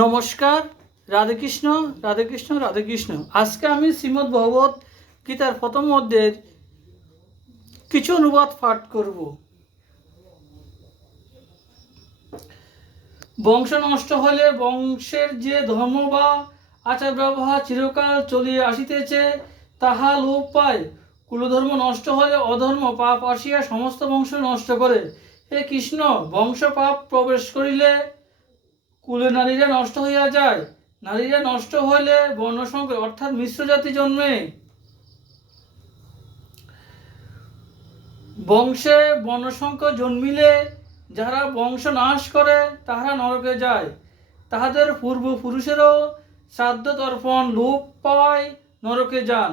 নমস্কার। রাধেকৃষ্ণ রাধেকৃষ্ণ রাধেকৃষ্ণ। আজকে আমি শ্রীমদ্ ভগবত গীতার প্রথম অধ্যায়ের কিছু অনুবাদ পাঠ করব। বংশ নষ্ট হলে বংশের যে ধর্ম বা আচার ব্যবহার চিরকাল চলিয়া আসিতেছে তাহা লোপ পায়। কুলধর্ম নষ্ট হলে অধর্ম পাপ আসিয়া সমস্ত বংশ নষ্ট করে। হে কৃষ্ণ, বংশ পাপ প্রবেশ করিলে কুলে নারীরা নষ্ট হইয়া যায়। নারীরা নষ্ট হইলে বর্ণসংকর অর্থাৎ মিশ্র জাতি জন্মে। বংশে বর্ণসংকর জন্মিলে যারা বংশ নাশ করে তাহারা নরকে যায়। তাহাদের পূর্বপুরুষেরও শ্রাদ্ধ তর্পণ লোপ পাওয়ায় নরকে যান।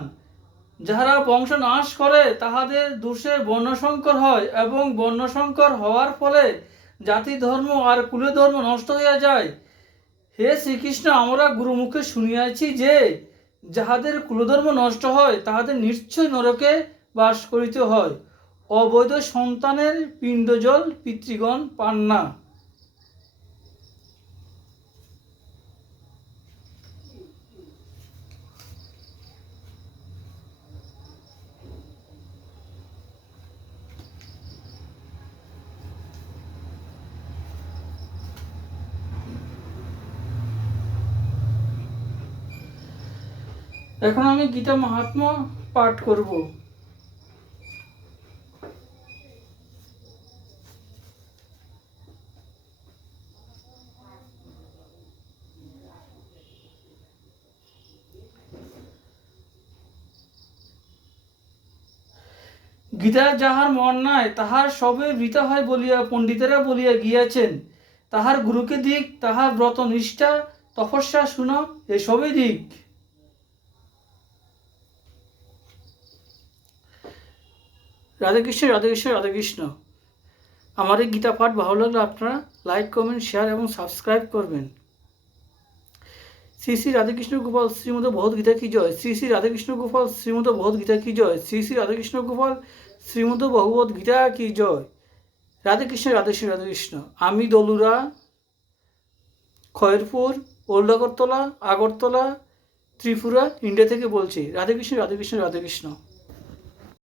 যাহারা বংশ নাশ করে তাহাদের দোষে বর্ণসংকর হয় এবং বর্ণসংকর হওয়ার ফলে জাতি ধর্ম আর কুলে ধর্ম নষ্ট হইয়া যায়। হে শ্রীকৃষ্ণ, আমরা গুরুমুখে শুনিয়াছি যে যাহাদের কুলধর্ম নষ্ট হয় তাহাদের নিশ্চয় নরকে বাস করিতে হয়। অবৈধ সন্তানের পিণ্ডজল পিতৃগণ পান না। এখন আমি গীতা মাহাত্ম্য পাঠ করব। গীতার যাহার মন নাই তাহার সবে বৃথা হয় বলিয়া পণ্ডিতেরা বলিয়া গিয়াছেন। তাহার গুরুকে দিক, তাহার ব্রত নিষ্ঠা তপস্যা সুনাম এসবই দিক। রাধেকৃষ্ণ রাধেকৃষ্ণ রাধেকৃষ্ণ। আমার এই গীতা পাঠ ভালো লাগলে আপনারা লাইক, কমেন্ট, শেয়ার এবং সাবস্ক্রাইব করবেন। শ্রী শ্রী রাধেকৃষ্ণ গোপাল শ্রীমদ ভগবত গীতা কি জয়। শ্রী শ্রী রাধেকৃষ্ণ গোপাল শ্রীমদ ভগবত গীতা কি জয়। শ্রী শ্রী রাধেকৃষ্ণ গোপাল শ্রীমদ ভগবত গীতা কি জয়। রাধেকৃষ্ণ রাধেকৃষ্ণ রাধেকৃষ্ণ। আমি দলুরা, খয়েরপুর, ওল্ড আগরতলা, ত্রিপুরা, ইন্ডিয়া থেকে বলছি। রাধেকৃষ্ণ রাধেকৃষ্ণ রাধেকৃষ্ণ।